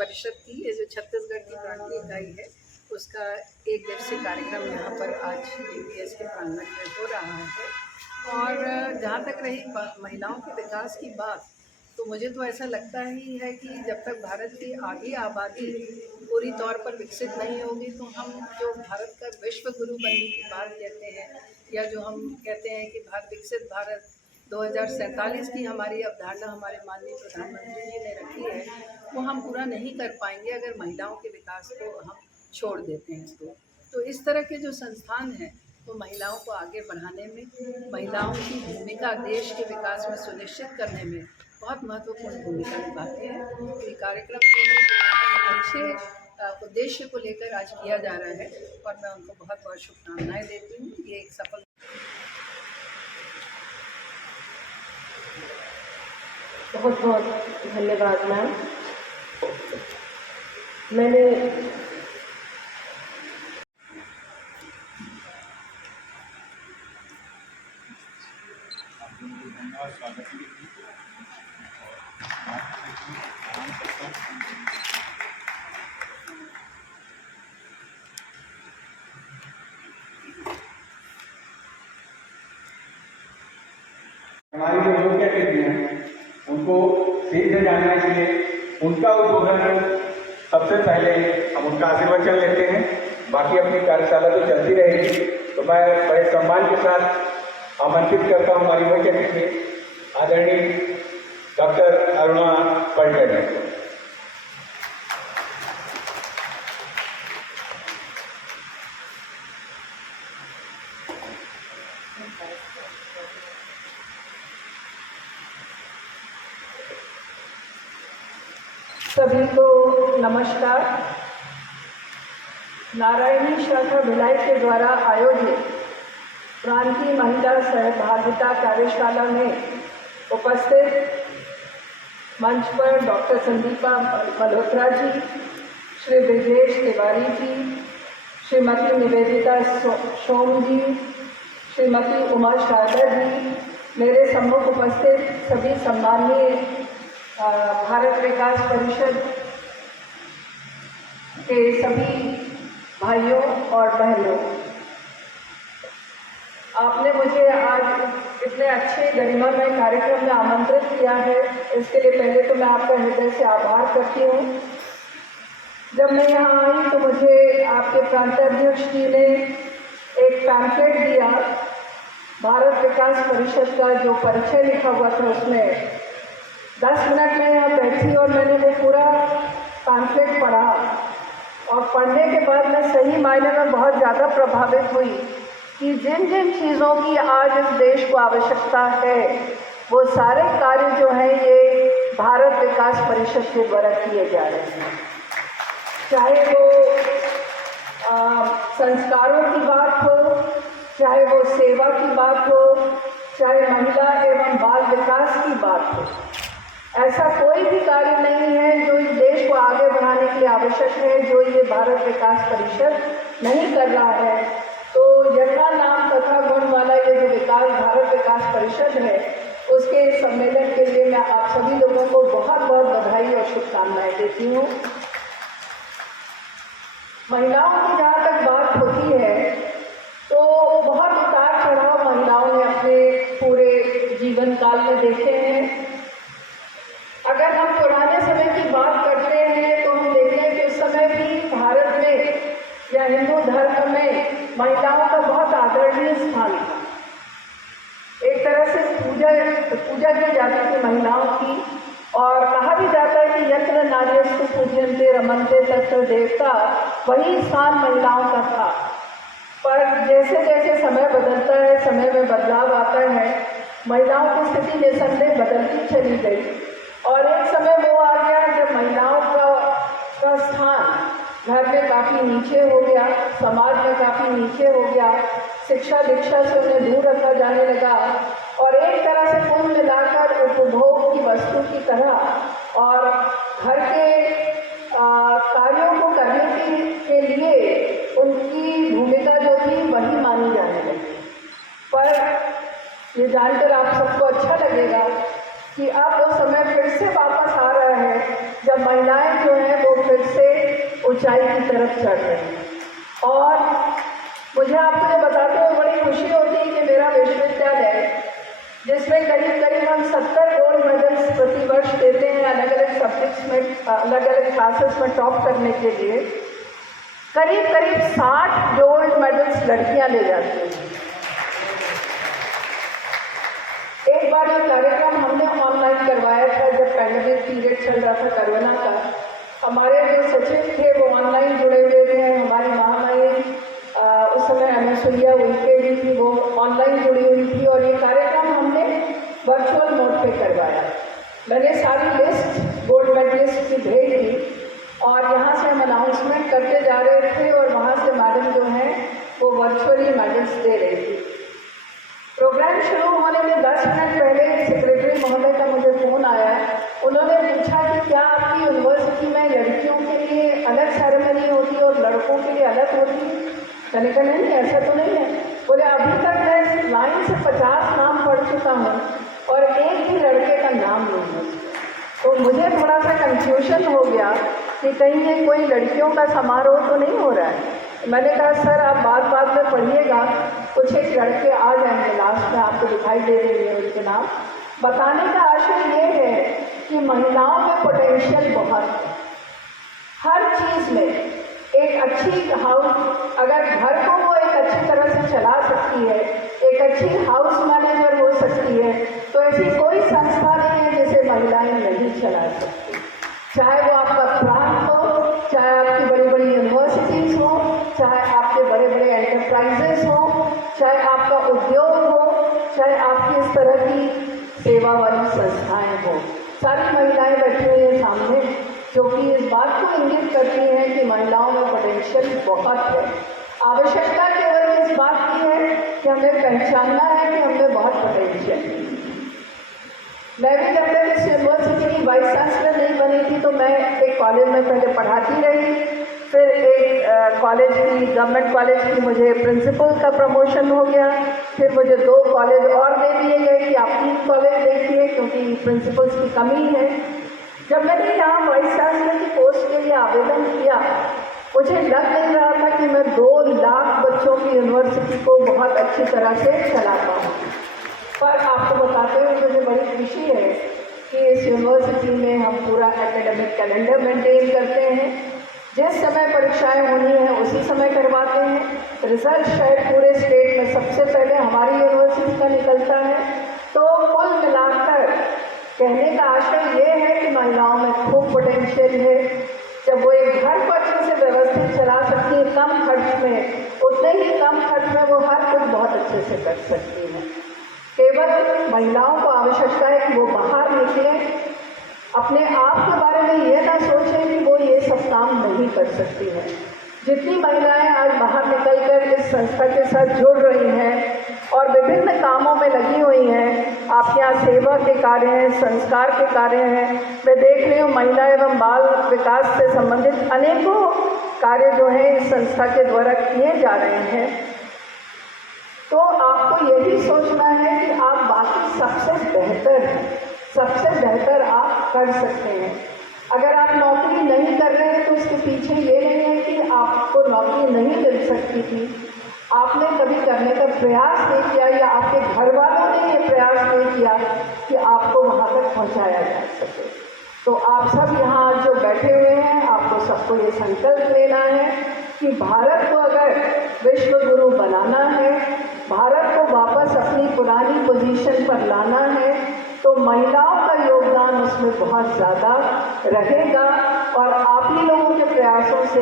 परिषद की, ये जो छत्तीसगढ़ की प्रांतीय इकाई है, उसका एक दिवसीय कार्यक्रम यहाँ पर आज DPS के प्रांगण में हो रहा है। और जहाँ तक रही महिलाओं के विकास की बात, तो मुझे तो ऐसा लगता ही है कि जब तक भारत की आधी आबादी पूरी तौर पर विकसित नहीं होगी, तो हम जो भारत का विश्व गुरु बनने की बात कहते हैं, या जो हम कहते हैं कि विकसित भारत 2047 की हमारी अवधारणा हमारे माननीय प्रधानमंत्री जी ने रखी है, वो हम पूरा नहीं कर पाएंगे अगर महिलाओं के विकास को हम छोड़ देते हैं इसको। तो इस तरह के जो संस्थान हैं, वो महिलाओं को आगे बढ़ाने में, महिलाओं की भूमिका देश के विकास में सुनिश्चित करने में बहुत महत्वपूर्ण भूमिका निभाते हैं। तो ये कार्यक्रम अच्छे उद्देश्य को लेकर आज किया जा रहा है और मैं उनको बहुत बहुत शुभकामनाएं देती हूँ। ये एक सफल बहुत बहुत धन्यवाद मैम। मैंने हमारी जो मुख्य अतिथि हैं उनको ठीक से जानने के लिए उनका उद्बोधन सबसे पहले हम उनका आशीर्वचन लेते हैं। बाकी अपनी कार्यशाला तो चलती रहेगी। तो मैं बड़े सम्मान के साथ आमंत्रित करता हूँ हमारी मुख्य अतिथि आदरणीय डॉक्टर अरुणा पलटन को। सभी को नमस्कार। नारायणी शाखा भिलाई के द्वारा आयोजित प्रांतीय महिला सहभागिता कार्यशाला में उपस्थित मंच पर डॉक्टर संदीपा मल्होत्रा जी, श्री ब्रजेश तिवारी जी, श्रीमती निवेदिता सोम जी, श्रीमती उमा शारदा जी, मेरे सम्मुख उपस्थित सभी सम्माननीय भारत विकास परिषद के सभी भाइयों और बहनों, आपने मुझे आज इतने अच्छे गरिमामय कार्यक्रम में आमंत्रित किया है, इसके लिए पहले तो मैं आपका हृदय से आभार करती हूँ। जब मैं यहाँ आई तो मुझे आपके प्रांताध्यक्ष जी ने एक पैम्फलेट दिया, भारत विकास परिषद का जो परिचय लिखा हुआ था, उसमें 10 मिनट में यहाँ बैठी और मैंने वो पूरा पैम्फलेट पढ़ा और पढ़ने के बाद मैं सही मायने में बहुत ज़्यादा प्रभावित हुई कि जिन जिन चीज़ों की आज इस देश को आवश्यकता है, वो सारे कार्य जो हैं ये भारत विकास परिषद के द्वारा किए जा रहे हैं। चाहे वो संस्कारों की बात हो, चाहे वो सेवा की बात हो, चाहे महिला एवं बाल विकास की बात हो, ऐसा कोई भी कार्य नहीं है जो इस देश को आगे बढ़ाने के लिए आवश्यक है जो ये भारत विकास परिषद नहीं कर रहा है। तो यथा नाम तथा गुण वाला ये जो भारत विकास परिषद है, उसके सम्मेलन के लिए मैं आप सभी लोगों को बहुत बहुत बधाई और शुभकामनाएं देती हूँ। महिलाओं की जहाँ तक बात होती है तो बहुत उतार चढ़ाव महिलाओं ने अपने पूरे जीवन काल में देखे हैं। अगर हम पुराने समय की बात करते हैं तो हम देखते हैं कि उस समय भी भारत में या हिंदू धर्म में महिलाओं का बहुत आदरणीय स्थान था। एक तरह से पूजा की जाती थी महिलाओं की, और कहा भी जाता है कि यत्र नार्यस्तु पूज्यन्ते रमन्ते तत्र देवता, वही स्थान महिलाओं का था। पर जैसे जैसे समय बदलता है, समय में बदलाव आता है, महिलाओं की स्थिति निसंदेह बदलती चली गई और एक समय वो आ गया जब महिलाओं का स्थान घर में काफ़ी नीचे हो गया, समाज में काफ़ी नीचे हो गया, शिक्षा दीक्षा से उन्हें दूर रखा जाने लगा और एक तरह से कुल मिलाकर उपभोग की वस्तु की तरह और घर के कार्यों को करने के लिए उनकी भूमिका जो थी वही मानी जाने लगी। पर ये जानकर आप सबको अच्छा लगेगा कि अब वो समय फिर से वापस आ रहा है जब महिलाएं जो हैं वो ऊंचाई की तरफ चढ़ रहे हैं। और मुझे आपको ये बताते हुए बड़ी खुशी होती है कि मेरा विश्वविद्यालय, जिसमें करीब करीब हम 70 गोल्ड मेडल्स प्रति वर्ष देते हैं अलग अलग सब्जेक्ट्स में, अलग अलग क्लासेस में टॉप करने के लिए, करीब करीब 60 गोल्ड मेडल्स लड़कियां ले जाती हैं। एक बार ये कार्यक्रम हमने ऑनलाइन करवाया था जब पैंडेमिक पीरियड चल रहा था कोरोना का। हमारे जो सचिव थे वो ऑनलाइन जुड़े हुए थे, हमारी महामाई उस समय अनसुईया उनके भी थी, वो ऑनलाइन जुड़ी हुई थी, और ये कार्यक्रम हमने वर्चुअल मोड पे करवाया। मैंने सारी लिस्ट गोल्ड मेडलिस्ट की भेज दी और यहाँ से हम अनाउंसमेंट करते जा रहे थे और वहाँ से मैडम जो हैं वो वर्चुअली मेडल्स दे रही थी। प्रोग्राम शुरू होने में 10 मिनट पहले सेक्रेटरी महोदय का मुझे फ़ोन आया। उन्होंने पूछा कि क्या आपकी यूनिवर्सिटी में लड़कियों के लिए अलग सेरेमनी होती है और लड़कों के लिए अलग होती है? मैंने कहा नहीं, ऐसा तो नहीं है। बोले अभी तक मैं लाइन से 50 नाम पढ़ चुका हूँ और एक भी लड़के का नाम नहीं है। तो मुझे थोड़ा सा कंफ्यूजन हो गया कि कहीं ये कोई लड़कियों का समारोह तो नहीं हो रहा है। मैंने कहा सर आप बात में पढ़िएगा, कुछ एक लड़के आ जाएंगे, लास्ट में आपको दिखाई दे देंगे उनके नाम। बताने का आशय ये है कि महिलाओं में पोटेंशियल बहुत है हर चीज़ में। एक अच्छी हाउस, अगर घर को वो एक अच्छी तरह से चला सकती है, एक अच्छी हाउस मैनेजर हो सकती है, तो ऐसी कोई संस्था नहीं है जिसे महिलाएं नहीं चला सकती। चाहे वो आपका प्रांत हो, चाहे आपकी बड़ी बड़ी यूनिवर्सिटीज़ हो, चाहे आपके बड़े बड़े एंटरप्राइजेस हो, चाहे आपका उद्योग हो, चाहे आपकी इस तरह की सेवा वाली संस्थाएं हो, सारी महिलाएं बैठी हुई हैं सामने, जो कि इस बात को इंगित करती हैं कि महिलाओं में पोटेंशियल बहुत है। आवश्यकता केवल इस बात की है कि हमें पहचानना है कि हमें बहुत पोटेंशियल है। मैं भी जब तक इस यूनिवर्सिटी की वाइस चांसलर नहीं बनी थी तो मैं एक कॉलेज में पहले पढ़ाती रही, फिर एक कॉलेज की, गवर्नमेंट कॉलेज की, मुझे प्रिंसिपल का प्रमोशन हो गया। फिर मुझे 2 कॉलेज और दे दिए गए कि आप 3 कॉलेज देखिए क्योंकि प्रिंसिपल्स की कमी है। जब मैंने यहाँ वाइस चांसलर की पोस्ट के लिए आवेदन किया, मुझे लग नहीं रहा था कि मैं 2 लाख बच्चों की यूनिवर्सिटी को बहुत अच्छी तरह से चला पाऊँ। पर आपको बताते हुए मुझे बड़ी खुशी है कि इस यूनिवर्सिटी में हम पूरा एकेडमिक कैलेंडर मेंटेन करते हैं। जिस समय परीक्षाएं होनी है उसी समय करवाते हैं। रिजल्ट शायद पूरे स्टेट में सबसे पहले हमारी यूनिवर्सिटी का निकलता है। तो कुल मिलाकर कहने का आशय ये है कि महिलाओं में खूब पोटेंशियल है। जब वो एक घर को अच्छे से व्यवस्थित चला सकती है कम खर्च में, उतने ही कम खर्च में वो हर कुछ बहुत अच्छे से कर सकती है। केवल महिलाओं को आवश्यकता है कि वो बाहर निकलें, अपने आप के बारे में ये ना सोचें कि वो ये सब काम नहीं कर सकती हैं। जितनी महिलाएं आज बाहर निकलकर इस संस्था के साथ जुड़ रही हैं और विभिन्न कामों में लगी हुई हैं, आपके यहाँ सेवा के कार्य हैं, संस्कार के कार्य हैं, मैं देख रही हूँ महिला एवं बाल विकास से संबंधित अनेकों कार्य जो हैं इस संस्था के द्वारा किए जा रहे हैं। तो आपको यही सोचना है कि आप बाकी सबसे बेहतर आप कर सकते हैं। अगर आप नौकरी नहीं कर रहे हैं तो उसके पीछे ये नहीं है कि आपको नौकरी नहीं मिल सकती थी, आपने कभी करने का प्रयास नहीं किया या आपके घर वालों ने ये प्रयास नहीं किया कि आपको वहाँ तक पहुँचाया जा सके। तो आप सब यहाँ जो बैठे हुए हैं, आपको सबको ये संकल्प लेना है कि भारत को अगर विश्व गुरु बनाना है, भारत को वापस अपनी पुरानी पोजीशन पर लाना है, तो महिलाओं का योगदान उसमें बहुत ज़्यादा रहेगा। और आप ही लोगों के प्रयासों से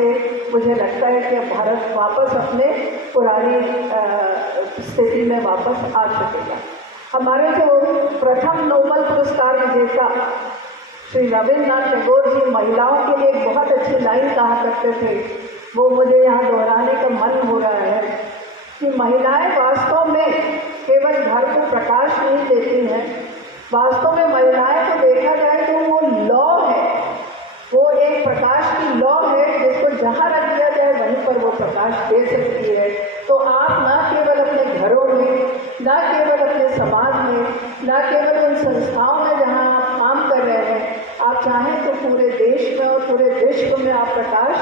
मुझे लगता है कि भारत वापस अपने पुरानी स्थिति में वापस आ सकेगा। हमारे जो प्रथम नोबेल पुरस्कार विजेता श्री रविन्द्रनाथ टैगोर जी महिलाओं के लिए एक बहुत अच्छी लाइन कहा करते थे, वो मुझे यहाँ दोहराने का मन हो रहा है कि महिलाएं वास्तव में केवल घर को प्रकाश नहीं देती हैं, वास्तव में महिलाएं को देखा जाए तो वो लौ है, वो एक प्रकाश की लौ है जिसको जहाँ रख दिया जाए वहीं पर वो प्रकाश दे सकती है। तो आप न केवल अपने घरों में, न केवल अपने समाज में, न केवल उन संस्थाओं में जहाँ आप काम कर रहे हैं, आप चाहें तो पूरे देश में और पूरे विश्व में आप प्रकाश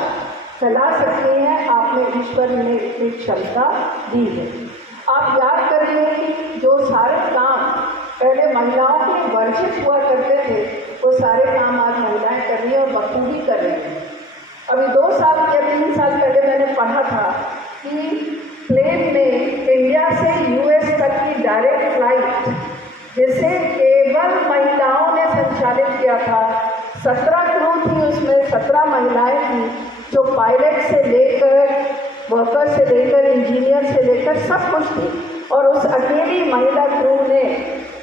फैला सकती हैं, आप में ईश्वर ने इतनी क्षमता दी है। आप याद करिए कि जो सारे काम पहले महिलाओं के वर्जित हुआ करते थे, वो सारे काम आज महिलाएं कर रही हैं और बखूबी कर रही हैं। अभी 2 साल या 3 साल पहले मैंने पढ़ा था कि प्लेन में इंडिया से यूएस तक की डायरेक्ट फ्लाइट जिसे केवल महिलाओं ने संचालित किया था, 17 क्रू थी, उसमें 17 महिलाएं थी, जो पायलट से लेकर वर्कर से लेकर इंजीनियर से लेकर सब कुछ थी। और उस अकेली महिला क्रू ने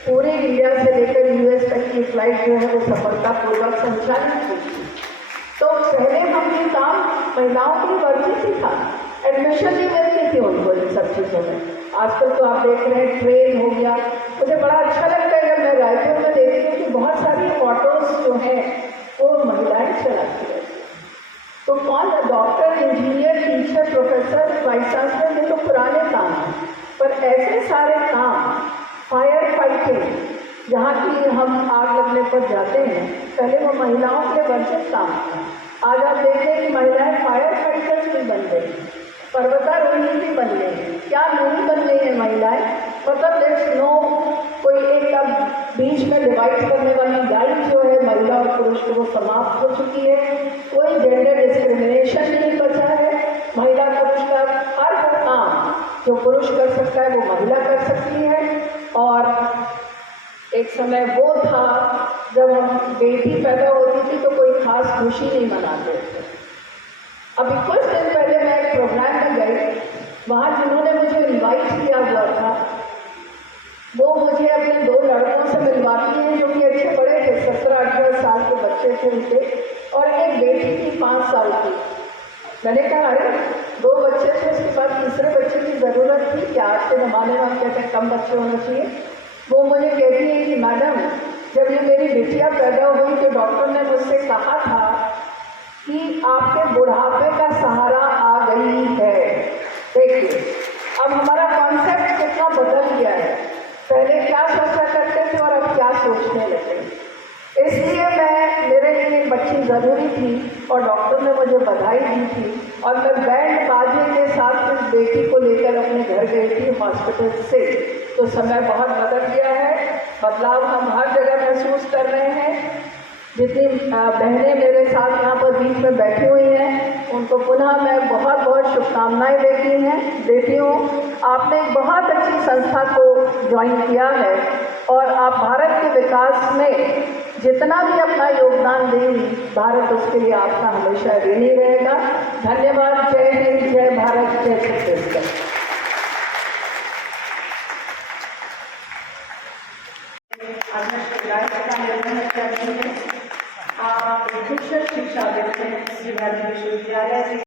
पूरे इंडिया से लेकर यूएस तक की फ्लाइट जो है वो सफलतापूर्वक संचालित की थी। तो पहले हम ये काम महिलाओं के लिए वर्जित ही था, एडमिशन नहीं मिलती थी उनको इन सब चीज़ों में। आजकल तो आप देख रहे हैं ट्रेन हो गया। मुझे बड़ा अच्छा लगता है जब मैं रायपुर में देखती हूँ कि बहुत सारी ऑटोज जो हैं वो महिलाएं चलाती हैं। तो कौन, doctor, engineer, teacher, professor, vice chancellor, ये तो पुराने काम हैं, पर ऐसे सारे काम, फायर फाइटिंग, जहाँ की हम आग लगने पर जाते हैं, पहले वो महिलाओं के वर्जित काम था। आज आप देखें कि महिलाएं फायर फाइटर्स भी बन गई, पर्वतारोही भी बन गई, क्या नहीं बन गई है महिलाएं। मतलब देयर नो कोई एक अब बीच में डिवाइड करने वाली लाइन जो है महिला और पुरुष को, वो समाप्त हो चुकी है। कोई जेंडर डिस्क्रिमिनेशन नहीं बचा है। महिला पुरुष का हर वो काम जो पुरुष कर सकता है वो महिला कर सकती है। और एक समय वो था जब हम बेटी पैदा होती थी तो कोई खास खुशी नहीं मनाते थे। अभी कुछ दिन पहले मैं एक प्रोग्राम में गई, वहाँ जिन्होंने मुझे इनवाइट किया हुआ था वो मुझे अपने 2 लड़कों से मिलवाती हैं जो कि अच्छे बड़े थे, 17-18 साल के बच्चे थे उनके, और एक बेटी थी 5 साल की। मैंने कहा अरे 2 बच्चे थे, उसके बाद तीसरे बच्चे की ज़रूरत थी क्या? आज के ज़माने में हम कहते हैं कम बच्चे होने चाहिए। वो मुझे कहती है कि मैडम, जब ये मेरी बेटियाँ पैदा हुई तो डॉक्टर ने मुझसे कहा था कि आपके बुढ़ापे का सहारा आ गई है। देखिए अब हमारा कॉन्सेप्ट कितना बदल गया है। पहले क्या सोचा करते थे और अब क्या सोचने लगे। इसलिए मेरे लिए बच्ची ज़रूरी थी और डॉक्टर ने मुझे बधाई दी थी और मैं बैंड बाजे के साथ इस बेटी को लेकर अपने घर गई थी हॉस्पिटल से। तो समय बहुत बदल गया है, बदलाव हम हर जगह महसूस कर रहे हैं। जितनी बहनें मेरे साथ यहाँ पर बीच में बैठी हुई हैं उनको पुनः मैं बहुत बहुत शुभकामनाएं देती हूँ। आपने एक बहुत अच्छी संस्था को ज्वाइन किया है और आप भारत के विकास में जितना भी अपना योगदान देंगी, भारत उसके लिए आपका हमेशा ऋणी रहेगा। धन्यवाद। जय हिंद, जय भारत, जय छत्तीसगढ़। शिक्षा देते हैं श्री भारतीय विश्वविद्यालय